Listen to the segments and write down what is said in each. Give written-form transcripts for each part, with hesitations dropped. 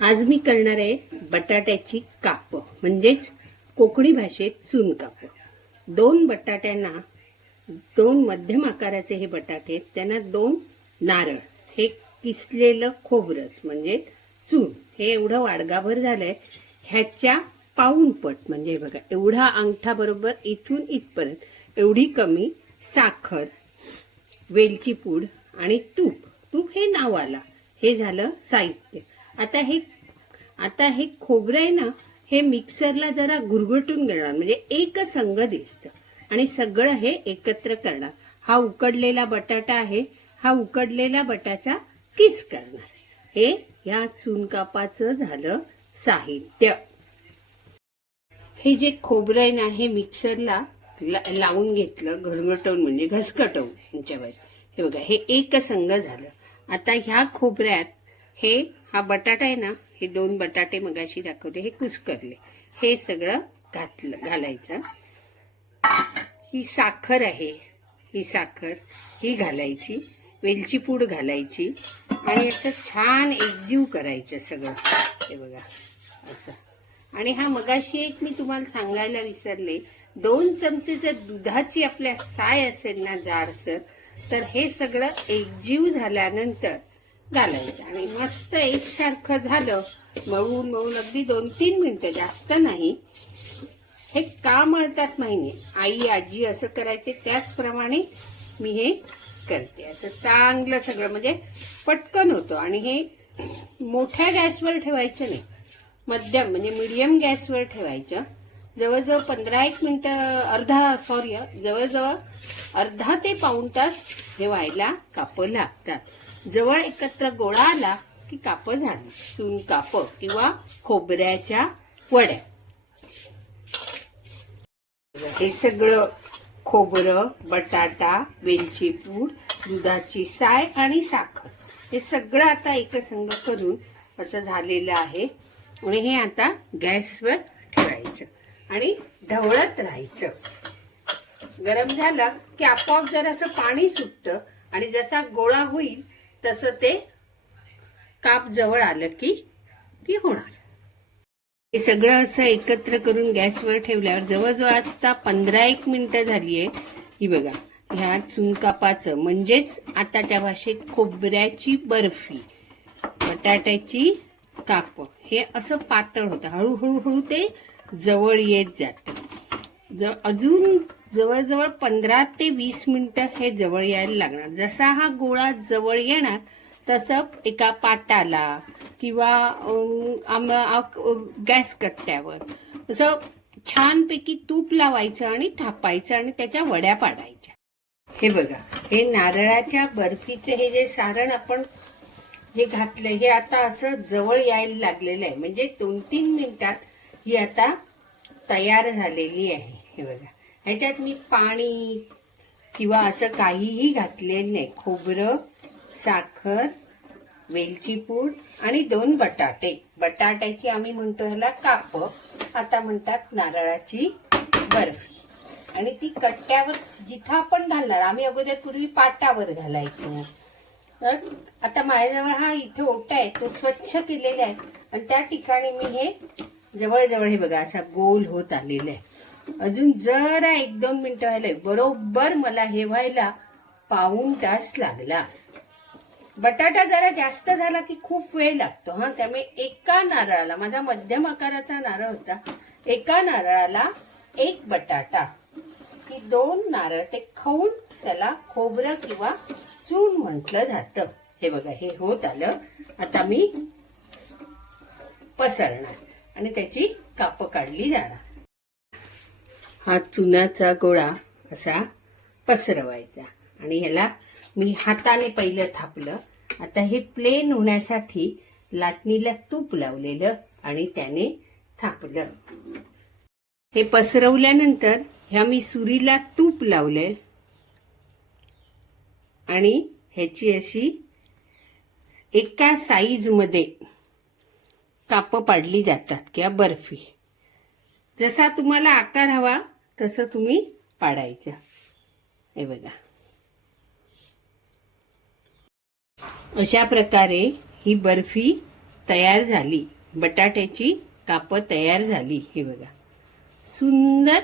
आज मी करणार आहे बटाट्याची काप म्हणजेच कोकणी भाषेत चून काप। दोन बटाट्यांना दोन मध्यम आकाराचे हे बटाटे त्यांना दोन नारळ हे किसलेलं खोबरं म्हणजे चून हे एवढं वाडगाभर झालंय। ह्याच्या पाऊण पट म्हणजे बघा एवढा अंगठा बरोबर इथून इथपर्यंत एवढी कमी साखर, वेलची पूड आणि तूप हे नावाला हे झालं साहित्य। आता हे खोबरं आहे ना हे मिक्सरला जरा गुरगुटून घेणार म्हणजे एक संघ दिसतं आणि सगळं हे एकत्र करणार। हा उकडलेला बटाटा आहे, हा उकडलेला बटाटा किस करणार। हे या चून कापाचं झालं साहित्य। हे जे खोबरं आहे ना हे मिक्सरला लावून घेतलं, घसघटवून म्हणजे घसकटवून तुमच्यावर हे बघा हे एक संघ झालं। आता ह्या खोबऱ्यात हा बटाटा आहे ना हे दोन बटाटे मगाशी दाखवले हे कुस्करले हे सगळं घालायचं। ही साखर आहे, ही साखर ही घालायची, वेलची पूड घालायची आणि असं छान एकजीव करायचं सगळं हे बघा असं। आणि हा मगाशी एक मी तुम्हाला सांगायला विसरले, 2 चमचे जर दुधाची आपल्या साय असेल ना जाडसर तर हे सगळं एकजीव झाल्यानंतर घालायचं आणि मस्त एकसारखं झालं मळून अगदी 2-3 मिनिटं जास्त नाही। हे का मळतात माहिती, आई आजी असं करायचे त्याचप्रमाणे मी हे करते। असं चांगलं सगळं म्हणजे पटकन होतं आणि हे मोठ्या गॅसवर ठेवायचं नाही, मध्यम म्हणजे मीडियम गॅसवर ठेवायचं। जवळजवळ 15-1 मिनिटं जवळजवळ अर्धा ते पाऊण तास हे व्हायला काप लागतात। जवळ एकत्र गोळा आला की काप झाली, चून काप किंवा खोबऱ्याच्या वड्या। हे सगळं खोबरं, बटाटा, वेलची पूड, दुधाची साय आणि साखर हे सगळं आता एकसंग करून असं झालेलं आहे आणि हे आता गॅसवर ठेवायचं आणि ढवळत राहायचं। गरम झालं की आपोआप जरासं पाणी सुटतं आणि जसा गोळा होईल तसं ते काप जवळ आलं की होणार। हे सगळं असं एकत्र करून गॅसवर ठेवल्यावर जवळजवळ आता 15-1 मिनिटं झालीये। ही बघा ह्या चून कापाचं म्हणजेच आताच्या भाषेत खोबऱ्याची बर्फी, बटाट्याची काप हे असं पातळ होतं, हळूहळू ते जवळ येत जातं। अजून जवळजवळ 15 ते 20 मिनिटं हे जवळ यायला लागणार। जसा हा गोळा जवळ येणार तसं एका पाटाला किंवा गॅस कट्ट्यावर असं छानपैकी तूप लावायचं आणि थापायचं आणि त्याच्या वड्या पाडायच्या। हे बघा हे नारळाच्या बर्फीचे हे जे सारण आपण जे घातलंय हे आता असं जवळ यायला लागलेलं आहे म्हणजे 2-3 मिनिटात ही आता तयार झालेली आहे। हे बघा ह्याच्यात मी पाणी किंवा असं काहीही घातलेलं नाही, खोबरं, साखर, वेलची पूड आणि 2 बटाटे। बटाट्याची आम्ही म्हणतो ह्याला काप, आता म्हणतात नारळाची बर्फी आणि ती कट्ट्यावर जिथं आपण घालणार, आम्ही अगोदर पूर्वी पाटावर घालायचो। तर आता माझ्याजवळ हा इथे ओटा आहे तो स्वच्छ केलेला आहे आणि त्या ठिकाणी मी हे जवळजवळ हे बघा असा गोल होत आलेला आहे। अजून जरा 1-2 मिनिटं व्हायला, बरोबर मला हे व्हायला पाऊण तास लागला। बटाटा जरा जास्त झाला की खूप वेळ लागतो हा, त्यामुळे एका नारळाला, माझा मध्यम आकाराचा नारळ होता, एका नारळाला 1 बटाटा की 2 नारळ ते खाऊन त्याला खोबरं किंवा चून म्हटलं जातं। हे बघा हे होत आलं, आता मी पसरणार आणि त्याची काप काढली जाणार। हा चुनाचा गोळा असा पसरवायचा आणि ह्याला मी हाताने पहिलं थापलं। आता हे प्लेन होण्यासाठी लाटणीला तूप लावलेलं आणि त्याने थापलं। हे पसरवल्यानंतर ह्या मी सुरीला तूप लावलंय आणि ह्याची अशी एका साईज मध्ये काप पाडली जातात किंवा बर्फी। जसा तुम्हाला आकार हवा तसं तुम्ही पाडायचं। हे बघा अशा प्रकारे ही बर्फी तयार झाली, बटाट्याची कापं तयार झाली. हे बघा, सुंदर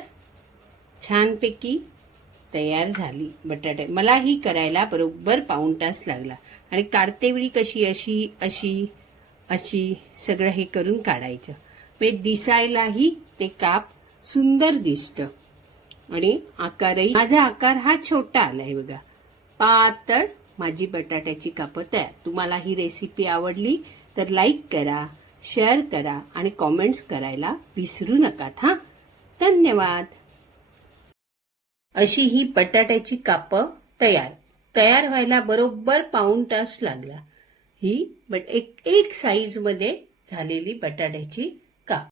छानपैकी तयार झाली बटाटे. मला ही करायला बरोबर पाऊण तास लागला. आणि काढते वेळी कशी अशी अशी अशी सगळं हे करून काढायचं, म्हणजे दिसायलाही ते काप सुंदर दिसतं. आणि आकारही माझा आकार हा छोटा आलाय बघा. पातळ माझी बटाट्याची कापं तयार. तुम्हाला ही रेसिपी आवडली तर लाईक करा, शेअर करा आणि कॉमेंट्स करायला विसरू नका. हा, धन्यवाद. अशी ही बटाट्याची कापं तयार व्हायला बरोबर पाऊण तास लागला. ही एक साईज मध्ये झालेली बटाट्याची